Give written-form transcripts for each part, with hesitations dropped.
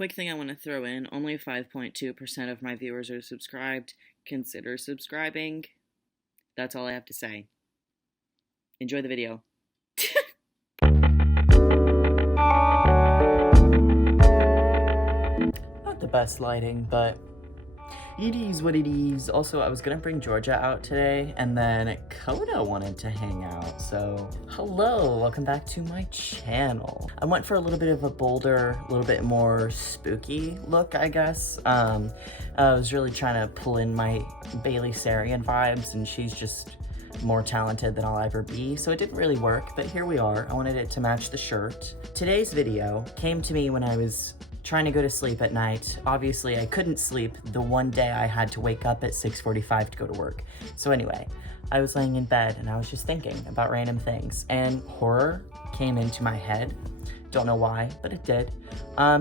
Quick thing I want to throw in, only 5.2% of my viewers are subscribed. Consider subscribing. That's all I have to say. Enjoy the video. Not the best lighting, but it is what it is. Also, I was gonna bring Georgia out today, and then Coda wanted to hang out, so hello, welcome back to my channel. I went for a little bit of a bolder, a little bit more spooky look, I guess. I was really trying to pull in my Bailey Sarian vibes, and she's just more talented than I'll ever be, so it didn't really work, but here we are. I wanted it to match the shirt. Today's video came to me when I was trying to go to sleep at night. Obviously, I couldn't sleep the one day I had to wake up at 6:45 to go to work. So anyway, I was laying in bed and I was just thinking about random things, and horror came into my head. Don't know why, but it did.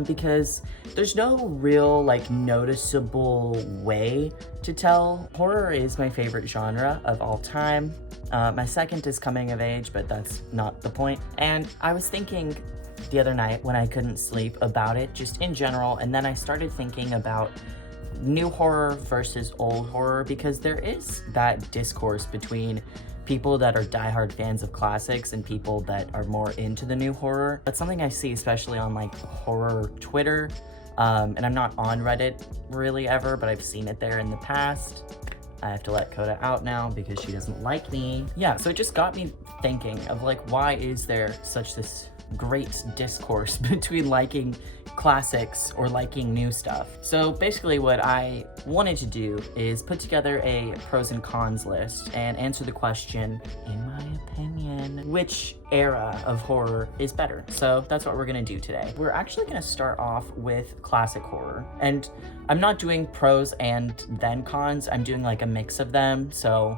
Because there's no real, noticeable way to tell. Horror is my favorite genre of all time. My second is coming of age, but that's not the point. And I was thinking the other night when I couldn't sleep about it, just in general, and then I started thinking about new horror versus old horror, because there is that discourse between people that are diehard fans of classics and people that are more into the new horror. That's something I see especially on horror Twitter, and I'm not on Reddit really ever, but I've seen it there in the past. I have to let Coda out now because she doesn't like me. Yeah, so it just got me thinking of why is there such this great discourse between liking classics or liking new stuff. So basically what I wanted to do is put together a pros and cons list and answer the question, in my opinion, which era of horror is better. So that's what we're gonna do today. We're actually gonna start off with classic horror, and I'm not doing pros and then cons. I'm doing a mix of them, so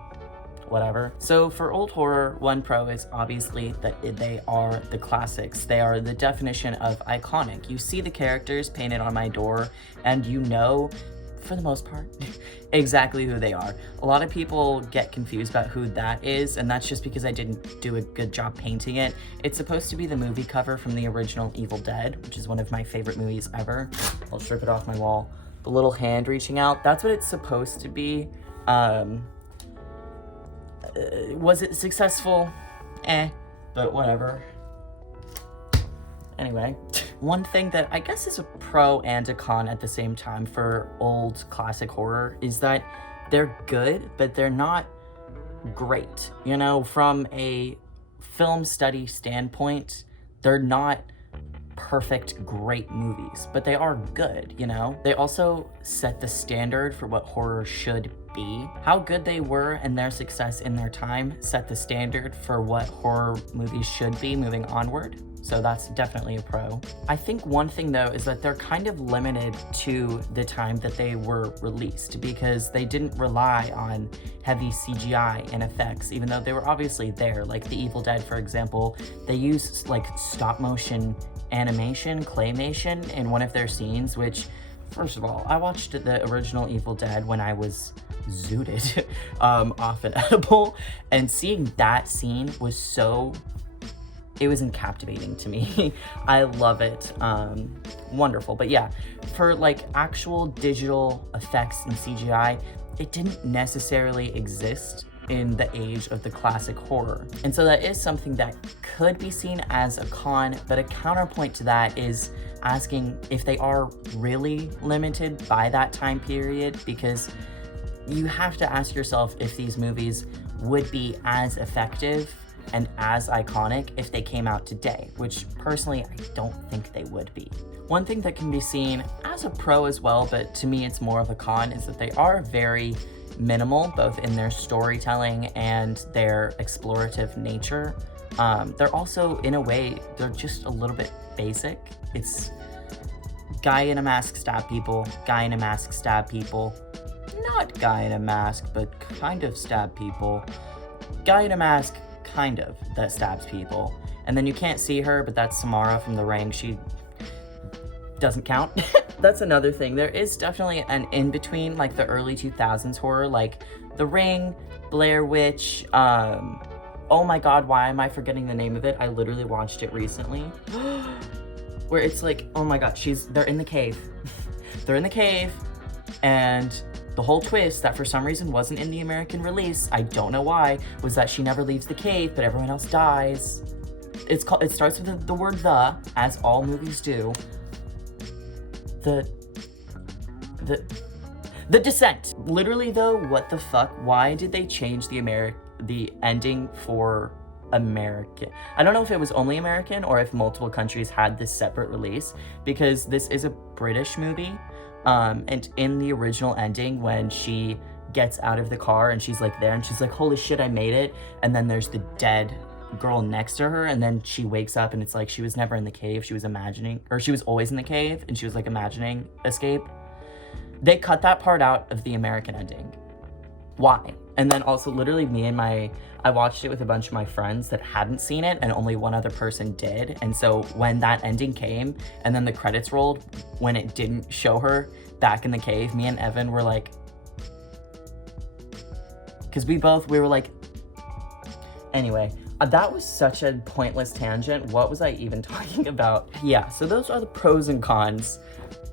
whatever. So for old horror, one pro is obviously that they are the classics. They are the definition of iconic. You see the characters painted on my door and you know, for the most part, exactly who they are. A lot of people get confused about who that is, and that's just because I didn't do a good job painting it. It's supposed to be the movie cover from the original Evil Dead, which is one of my favorite movies ever. I'll strip it off my wall. The little hand reaching out, that's what it's supposed to be. Was it successful? But whatever. Anyway, one thing that I guess is a pro and a con at the same time for old classic horror is that they're good, but they're not great. You know, from a film study standpoint, they're not perfect, great movies, but they are good, you know? They also set the standard for what horror should be. How good they were and their success in their time set the standard for what horror movies should be moving onward. So that's definitely a pro. I think one thing though is that they're kind of limited to the time that they were released, because they didn't rely on heavy CGI and effects, even though they were obviously there. Like The Evil Dead, for example, they used stop motion animation, claymation in one of their scenes, which, first of all, I watched the original Evil Dead when I was zooted off an edible, and seeing that scene was it was captivating to me. I love it. Wonderful. But yeah, for actual digital effects and CGI, it didn't necessarily exist in the age of the classic horror. And so that is something that could be seen as a con, but a counterpoint to that is asking if they are really limited by that time period, because you have to ask yourself if these movies would be as effective and as iconic if they came out today, which personally I don't think they would be. One thing that can be seen as a pro as well, but to me it's more of a con, is that they are very minimal, both in their storytelling and their explorative nature. They're also, in a way, they're just a little bit basic. It's guy in a mask stab people, guy in a mask stab people, not guy in a mask, but kind of stab people, guy in a mask, kind of, that stabs people. And then you can't see her, but that's Samara from The Ring. She doesn't count. That's another thing. There is definitely an in-between, the early 2000s horror, like The Ring, Blair Witch, oh my god, why am I forgetting the name of it? I literally watched it recently. where it's like, oh my god, they're in the cave. They're in the cave, and the whole twist that for some reason wasn't in the American release, I don't know why, was that she never leaves the cave, but everyone else dies. It starts with the word "the," as all movies do. The Descent. Literally though, what the fuck? Why did they change the ending for American? I don't know if it was only American or if multiple countries had this separate release, because this is a British movie. And in the original ending, when she gets out of the car and she's like there and she's like, holy shit, I made it. And then there's the dead girl next to her, and then she wakes up and it's like she was never in the cave, she was imagining, or she was always in the cave and she was like imagining escape. They cut that part out of the American ending. Why? And then also literally I watched it with a bunch of my friends that hadn't seen it, and only one other person did. And so when that ending came and then the credits rolled, when it didn't show her back in the cave, me and Evan were like, because we were like, anyway, that was such a pointless tangent. What was I even talking about? Yeah, so those are the pros and cons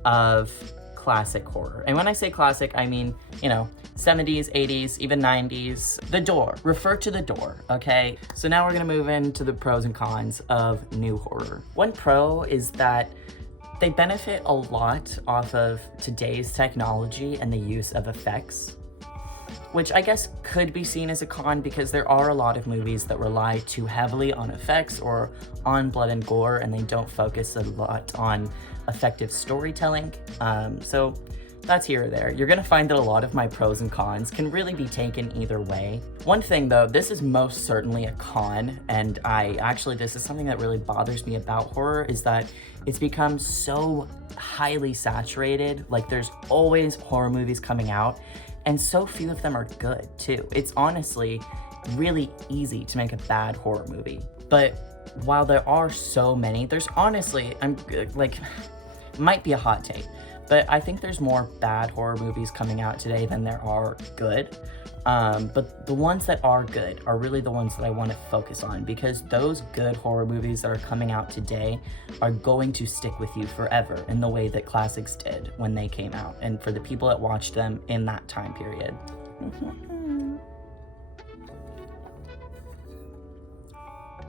of classic horror. And when I say classic, I mean, 70s, 80s, even 90s. The Door. Refer to The Door, okay? So now we're gonna move into the pros and cons of new horror. One pro is that they benefit a lot off of today's technology and the use of effects, which I guess could be seen as a con because there are a lot of movies that rely too heavily on effects or on blood and gore, and they don't focus a lot on effective storytelling. So that's here or there. You're gonna find that a lot of my pros and cons can really be taken either way. One thing though, this is most certainly a con, and this is something that really bothers me about horror, is that it's become so highly saturated. Like there's always horror movies coming out, and so few of them are good too. It's honestly really easy to make a bad horror movie. But while there are so many, there's honestly, might be a hot take, but I think there's more bad horror movies coming out today than there are good. But the ones that are good are really the ones that I want to focus on, because those good horror movies that are coming out today are going to stick with you forever in the way that classics did when they came out, and for the people that watched them in that time period.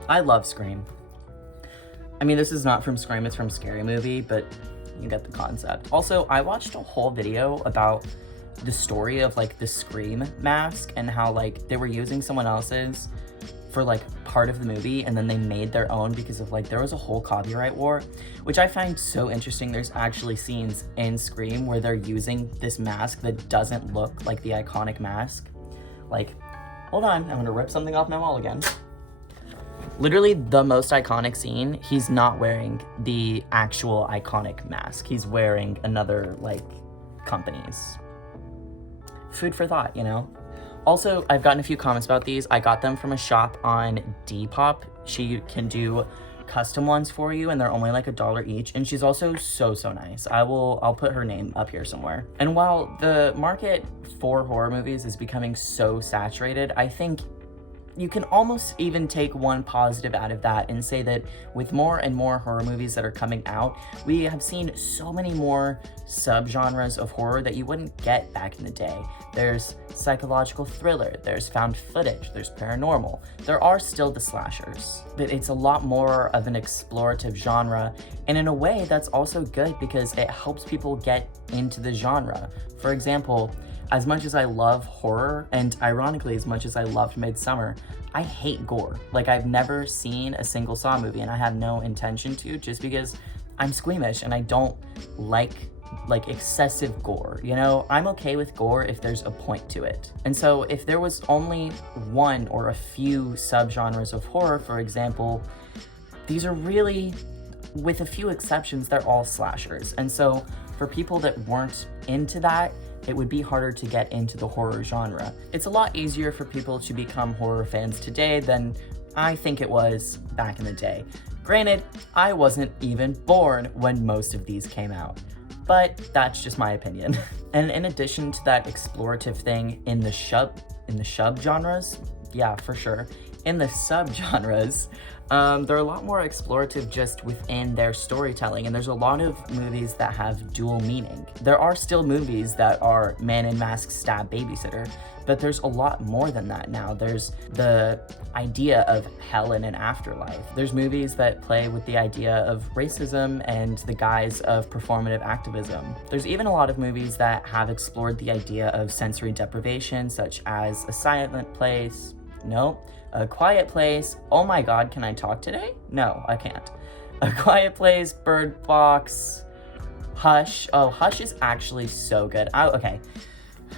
I love Scream. I mean, this is not from Scream, it's from Scary Movie, but you get the concept. Also, I watched a whole video about the story of the Scream mask and how they were using someone else's for part of the movie, and then they made their own because of there was a whole copyright war, which I find so interesting. There's actually scenes in Scream where they're using this mask that doesn't look like the iconic mask. Hold on, I'm gonna rip something off my wall again. Literally the most iconic scene, he's not wearing the actual iconic mask. He's wearing another company's. Food for thought, Also, I've gotten a few comments about these. I got them from a shop on Depop. She can do custom ones for you, and they're only $1 each. And she's also so nice. I'll put her name up here somewhere. And while the market for horror movies is becoming so saturated, I think you can almost even take one positive out of that and say that with more and more horror movies that are coming out, we have seen so many more subgenres of horror that you wouldn't get back in the day. There's psychological thriller, there's found footage, there's paranormal. There are still the slashers, but it's a lot more of an explorative genre, and in a way that's also good because it helps people get into the genre. For example, as much as I love horror, and ironically, as much as I loved Midsummer, I hate gore. I've never seen a single Saw movie, and I have no intention to, just because I'm squeamish and I don't like excessive gore, I'm okay with gore if there's a point to it. And so if there was only one or a few subgenres of horror, for example, these are really, with a few exceptions, they're all slashers. And so for people that weren't into that, it would be harder to get into the horror genre. It's a lot easier for people to become horror fans today than I think it was back in the day. Granted, I wasn't even born when most of these came out, but that's just my opinion. And in addition to that explorative thing in the sub genres, yeah, for sure, in the subgenres, they're a lot more explorative just within their storytelling, and there's a lot of movies that have dual meaning. There are still movies that are man in mask stab babysitter, but there's a lot more than that now. There's the idea of hell in an afterlife. There's movies that play with the idea of racism and the guise of performative activism. There's even a lot of movies that have explored the idea of sensory deprivation, such as A Silent Place, A Quiet Place. Oh my god, can I talk today? No, I can't. A Quiet Place, Bird Box, Hush. Oh, Hush is actually so good. Okay.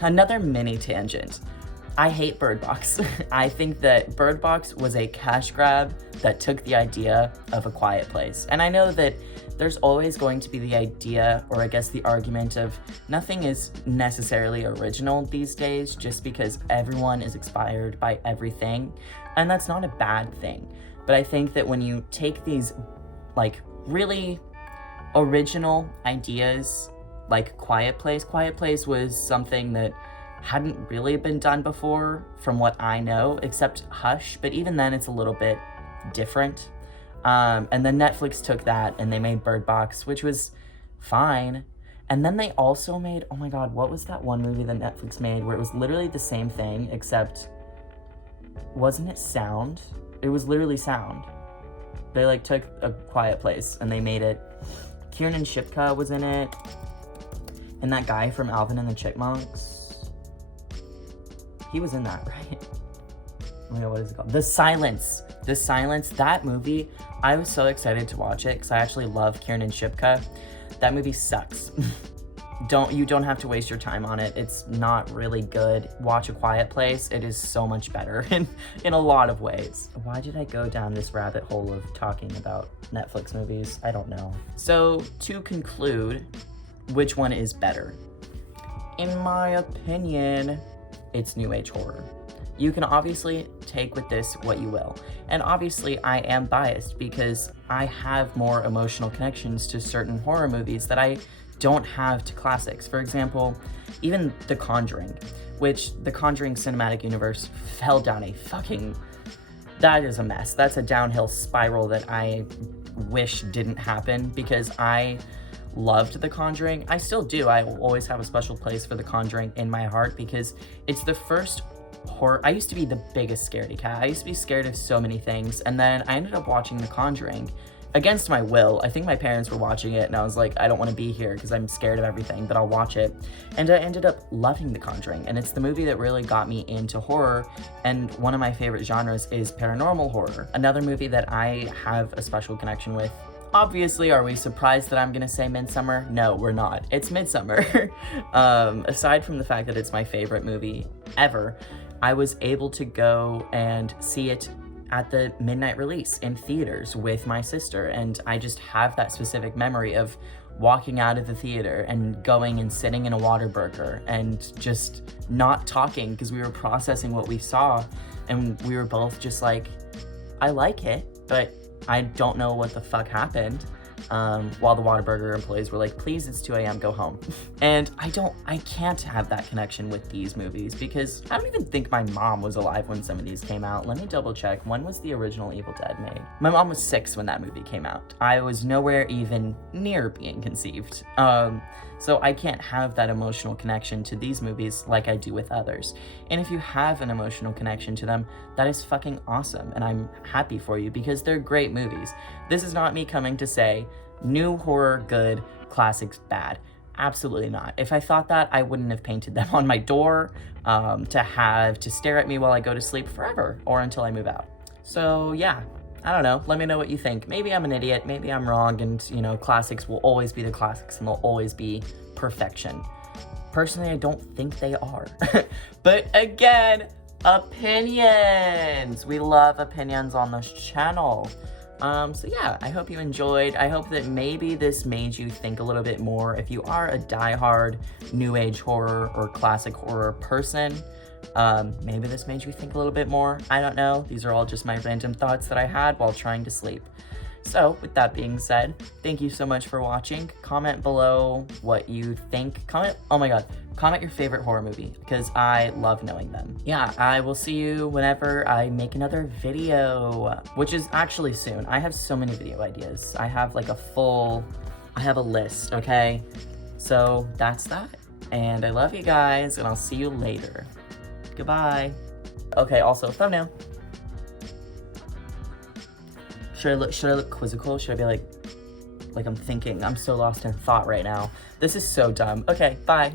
Another mini tangent. I hate Bird Box. I think that Bird Box was a cash grab that took the idea of A Quiet Place. And I know that there's always going to be the idea, or I guess the argument of nothing is necessarily original these days just because everyone is inspired by everything. And that's not a bad thing. But I think that when you take these like really original ideas like Quiet Place was something that hadn't really been done before from what I know, except Hush, but even then it's a little bit different. And then Netflix took that and they made Bird Box, which was fine. And then they also made, oh my god, what was that one movie that Netflix made where it was literally the same thing, except, wasn't it sound? It was literally sound. They like took A Quiet Place and they made it, Kiernan Shipka was in it, and that guy from Alvin and the Chipmunks, he was in that, right? Oh my god, what is it called? The Silence, that movie, I was so excited to watch it because I actually love Kiernan Shipka. That movie sucks. You don't have to waste your time on it. It's not really good. Watch A Quiet Place. It is so much better in a lot of ways. Why did I go down this rabbit hole of talking about Netflix movies? I don't know. So to conclude, which one is better? In my opinion, it's new age horror. You can obviously take with this what you will. And obviously I am biased because I have more emotional connections to certain horror movies that I don't have to classics. For example, even The Conjuring, which the Conjuring cinematic universe fell down that is a mess. That's a downhill spiral that I wish didn't happen because I loved The Conjuring. I still do. I will always have a special place for The Conjuring in my heart because it's the first horror. I used to be the biggest scaredy cat. I used to be scared of so many things, and then I ended up watching The Conjuring against my will. I think my parents were watching it and I was like, I don't want to be here because I'm scared of everything, but I'll watch it. And I ended up loving The Conjuring, and it's the movie that really got me into horror, and one of my favorite genres is paranormal horror. Another movie that I have a special connection with, obviously, are we surprised that I'm gonna say Midsommar? No, we're not. It's Midsommar. Aside from the fact that it's my favorite movie ever, I was able to go and see it at the midnight release in theaters with my sister, and I just have that specific memory of walking out of the theater and going and sitting in a Whataburger and just not talking because we were processing what we saw, and we were both just like, I like it, but I don't know what the fuck happened. While the Whataburger employees were like, please, it's 2 a.m., go home. And I can't have that connection with these movies because I don't even think my mom was alive when some of these came out. Let me double check. When was the original Evil Dead made? My mom was 6 when that movie came out. I was nowhere even near being conceived. So I can't have that emotional connection to these movies like I do with others. And if you have an emotional connection to them, that is fucking awesome. And I'm happy for you because they're great movies. This is not me coming to say, new horror good, classics bad. Absolutely not. If I thought that, I wouldn't have painted them on my door to stare at me while I go to sleep forever or until I move out. So yeah, I don't know. Let me know what you think. Maybe I'm an idiot. Maybe I'm wrong. And, classics will always be the classics and they'll always be perfection. Personally, I don't think they are. But again, opinions. We love opinions on this channel. So yeah, I hope you enjoyed. I hope that maybe this made you think a little bit more. If you are a diehard new age horror or classic horror person, maybe this made you think a little bit more. I don't know. These are all just my random thoughts that I had while trying to sleep. So with that being said, thank you so much for watching. Comment below what you think. Oh my god, comment your favorite horror movie because I love knowing them. Yeah, I will see you whenever I make another video, which is actually soon. I have so many video ideas. I have like I have a list, okay? So that's that. And I love you guys, and I'll see you later. Goodbye. Okay, also thumbnail. Should I look quizzical? Should I be like I'm thinking? I'm so lost in thought right now. This is so dumb. Okay, bye.